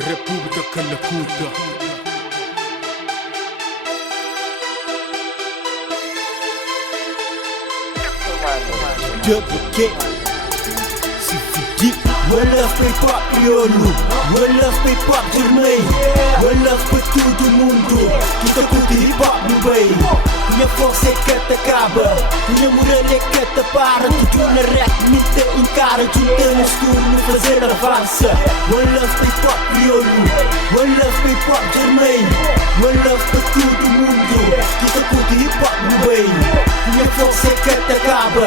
República Calacuta. Double K CVD. One love para hip hop crioulo, one love para hip hop germei, one love para todo mundo. Kita curte hip hop no bem. Minha força é que te acaba, minha moral é que te para. Tudo na rap, me te encara. Juntamos tudo no fazer avança. One love para hip hop crioulo, one love para hip hop germei, one love para todo mundo. Kita curte hip hop no bem. Minha força é que te acaba,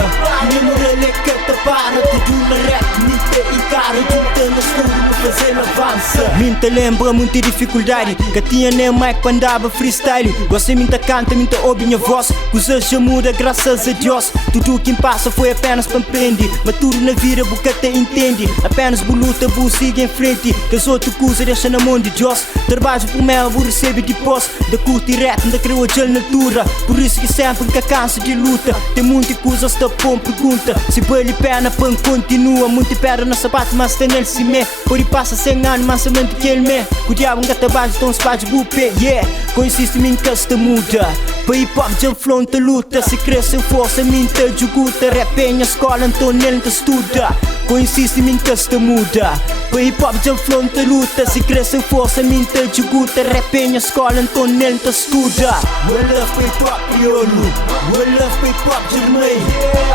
minha moral é que te para. Tudo na rap, me te encara. Juntamos tudo no fazer avança. Minta lembra muita dificuldade, que tinha nem mic para andava freestyle. Você minta canta, minta ouve minha voz. Coisas já muda graças a Deus. Tudo quem passa foi apenas para aprender. Mas tudo na vida boca te entende. Apenas bu luta, bu siga em frente. Que as outras coisas deixa na mão de Deus. Trabalho por mel, vou receber de posse. Da curta e rap, da creu a gel na altura. Por isso que sempre que cansa de luta. Tem muita coisa, se bom pergunta. Se vale pena, pan continua. Muita pedra no sapato, mas tem nele se me. Por aí passa 100 anos, mas somente que ele me. Com o diabo, um gato abaixo, então se faz bupe. Yeah, consiste em mim que se muda. Para hip hop, já fronte luta. Se cresce em força, mim te juguta. Rap em a escola, então nele te estuda. Consiste em mim que se muda. Para hip hop, já fronte luta. Se cresce em força, mim te juguta. Rap em a escola, então nele te estuda. One love para hip hop crioulo, one love para hip hop germei,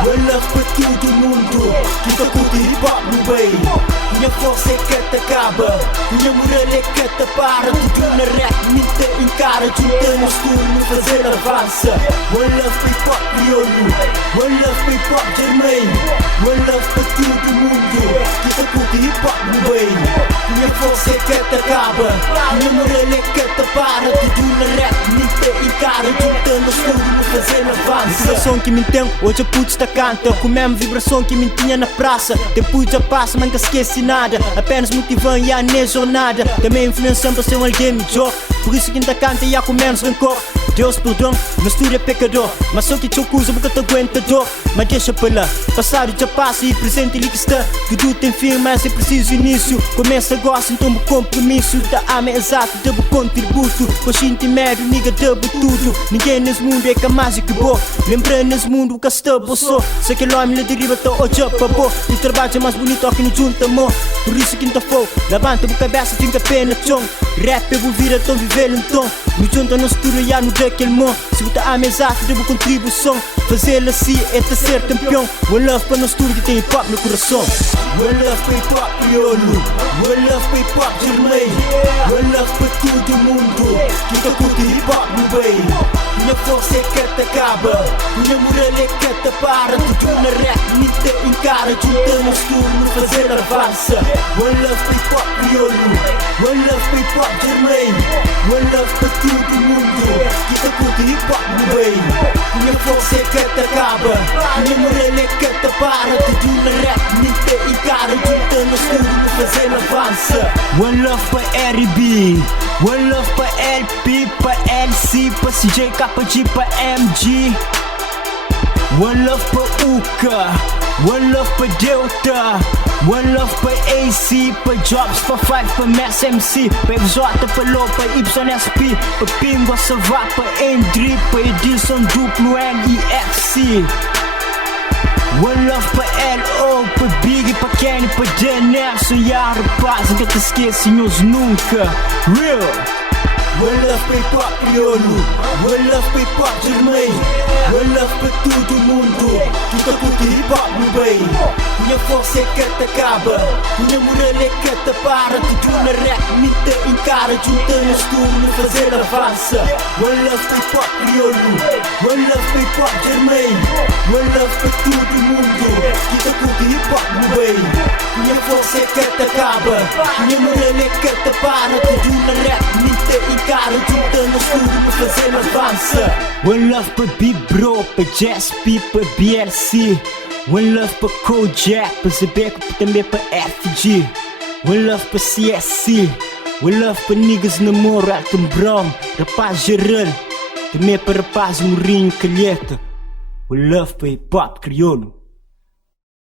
one love para todo mundo. Kita curte hip hop no bem. Minha força é que te acaba, minha moral é que te para. Tudo na rap, me te encara. Juntamos tudo no fazer avança. One love para hip hop crioulo, one love para hip hop germei, one love para todo mundo. Kita curte hip hop no bem. Minha força é que te acaba, minha moral é que te para. Tudo na rap, me te encara. Juntamos tudo no fazer avança. Vibração que me tem, hoje a putz ta canta. Com a mesma vibração que me tinha na praça. Depois já passa, nunca esqueci nada. Apenas motivando e a nem jornada. Também influenciando para ser um alguém melhor. Por isso que ainda canta e há com menos rancor. Deus perdão, mistura é pecador. Mas só que te acusa porque te aguenta dor. Mas deixa para lá, passado já passa e presente ali que está. Tudo tem fim, mas é preciso início. Começa agora, então o compromisso. Da ama exato, debo contributo. Consciente médio, niga debo tudo. Ninguém nesse mundo é que mais que bom. Lembrando nesse mundo que está bolso. Se aquele homem na deriva está hoje para bom. E trabalho é mais bonito que no junta amor. Por isso que não fogo, levanta a cabeça, fica pena chão. Rap eu vou vir a tão viver um tom. No junta não se dura e no daquele mão. Se botar a mesa, devo contribuição. Fazer assim é te ser campeão. One love para nós tudo que tem hip hop no coração. One love para hip hop crioulo, one love para hip hop germei, one love para todo mundo. Kita curte hip hop no bem. Minha força é que te acaba, minha moral é que te para. Tudo na rap, me te encara. Juntamos tudo no fazer avança. One love para hip hop crioulo, one love para hip hop germei, one love para todo mundo. Kita curte hip hop no bem. Minha força é que te acaba, minha moral é que te para. Tudo na rap, me te encara. Juntamos tudo no fazer avança. One love para RB, one love para LP, para LC, para CJ, KG, para MG. One love para UCA, one love para Delta, one love para AC, para Jobs, para Five, para Mass MC, para FJ, para Low, para YSP, para Pimba, Savá, para Endri, para Edison, duplo NEFC. One love para LO, para Big, para Kenny, para Denelson. E a rapaz, nunca te esquecinhos nunca. Real. One love para hip hop crioulo, one love para hip hop germei, one love para todo mundo. Kita curte hip hop no bem. Minha força é que te acaba, minha moral é que te para. Tudo na rap, me te encara. Juntamos tudo no fazer avança. One love para hip hop crioulo, one love para hip hop germei, one love para todo mundo. Kita curte hip hop no bem. Minha força é que te acaba, minha moral é que te para. Tudo na rap, me te encara. Juntamos tudo no fazer avança. One love para B-Bro, para JSP, para BLC. One love para Kojak, para Zebeco, também para FG. One love para CSC. One love para niggas na Moro, Elton Brown, rapaz geral. Também para rapaz Mourinho, Calheta. One love para hip hop crioulo.